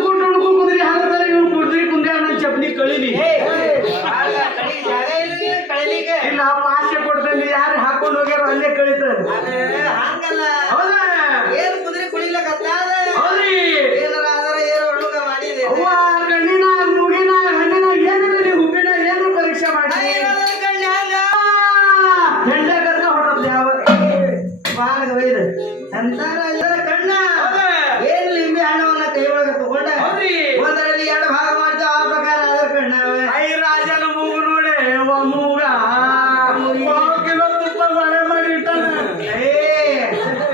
ತುಣುಕು ಕುದುರೆ ಹಾಕ್ತಾರೆ ಇವ್ನು ಕುದುರೆ ಕುಂದ್ರೆ ನನ್ನ ಚಪ್ಪಲಿ ಕಳಿಲಿ ಇಲ್ಲ ಪಾಸ್ಯ ಕೊಡ್ತಾನೆ ಯಾರು ಹಾಕೊಂಡು ಹೋಗ್ಯಾರ ಅಲ್ಲೇ ಕಳಿತಾರ ಹಂಗಲ್ಲ ಹೌದಾ ಏನ್ ಕುದುರೆ ಕುಡಿಲಕತ್ತ ಹೌದ್ರಿ ಏನಾರ ಆದ್ರ ಏನು ಒಣಗ ಮಾಡಿದೆ ಅವ್ವ ಕಣ್ಣಿನ ಮೂಗಿನ ಹಣ್ಣಿನ ಏನಿದೆ ಹುಬ್ಬಿನ ಏನು ಪರೀಕ್ಷೆ ಮಾಡಿ ಹೆಂಡ ಕರ್ಕ ಹೊಡದ್ ಯಾವ ಬಾಳ ಒಯ್ದು ಅಂತಾರ ಕಣ್ಣ ಏನ್ ಲಿಂಬೆ ಹಣ್ಣವನ್ನ ಕೈ ಒಳಗ ತಗೊಂಡ ಒಂದರಲ್ಲಿ ಎರಡು ಭಾಗ ಮಾಡ್ತಾವ ಆ ಪ್ರಕಾರ ಅದ್ರ ಕಣ್ಣ ಐ ರಾಜನ ಮೂಗು ನೋಡಿ ಮೂಗ ಕಿಲೋ ತುಪ್ಪ ಮಳೆ ಮಾಡಿ ಇಟ್ಟಾನ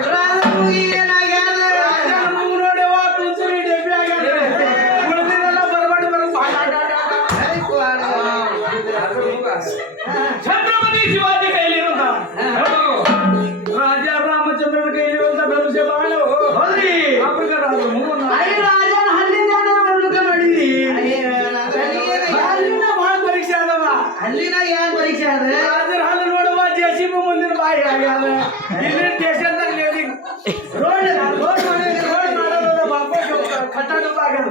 ರಾಜನ ಮೂಗಿಗೆ ಏನಾಗ್ಯಾದ ರಾಜನ ಮೂಗು ನೋಡಿ ತುಸುರಿ ಡೆಬ್ಬಿ ಆಗ್ಯಾದ ಉಳಿದಿದ್ದೆಲ್ಲ ಬರ್ಬಾರ್ದು ಛತ್ರಪತಿ ಶಿವಾಜಿ ಕೈಲಿರುವಂತ ರಾಜ ರಾಮಚಂದ್ರನ ಕೈಲಿರುವಂತ ಧನುಷ್ಯ ಬಾಳು ಹೋದ್ರಿ ಆ ಪ್ರಕಾರ ರಾಜನ ಹಲ್ಲಿಂದ ವರ್ಣಕ ಮಾಡಿದ್ರಿ ಹಲ್ಲಿನ ಬಹಳ ಪರೀಕ್ಷೆ ಆದವ ಹಲ್ಲಿನ ಏನ್ ಪರೀಕ್ಷೆ ಅದ ರಾಜರ ಹಲ್ಲು ನೋಡುವ ಜೆಸಿಬಿ ಮುಂದಿನ ಬಾಯಿ ಆಗ್ಯಾದ ಇಲ್ಲಿ ಸ್ಟೇಷನ್ ದಾಗ ರೋಡ್ ಮಾಡೋದ ಬಾಪ ಕಟ್ಟಾಟ ಆಗ್ಯಾದ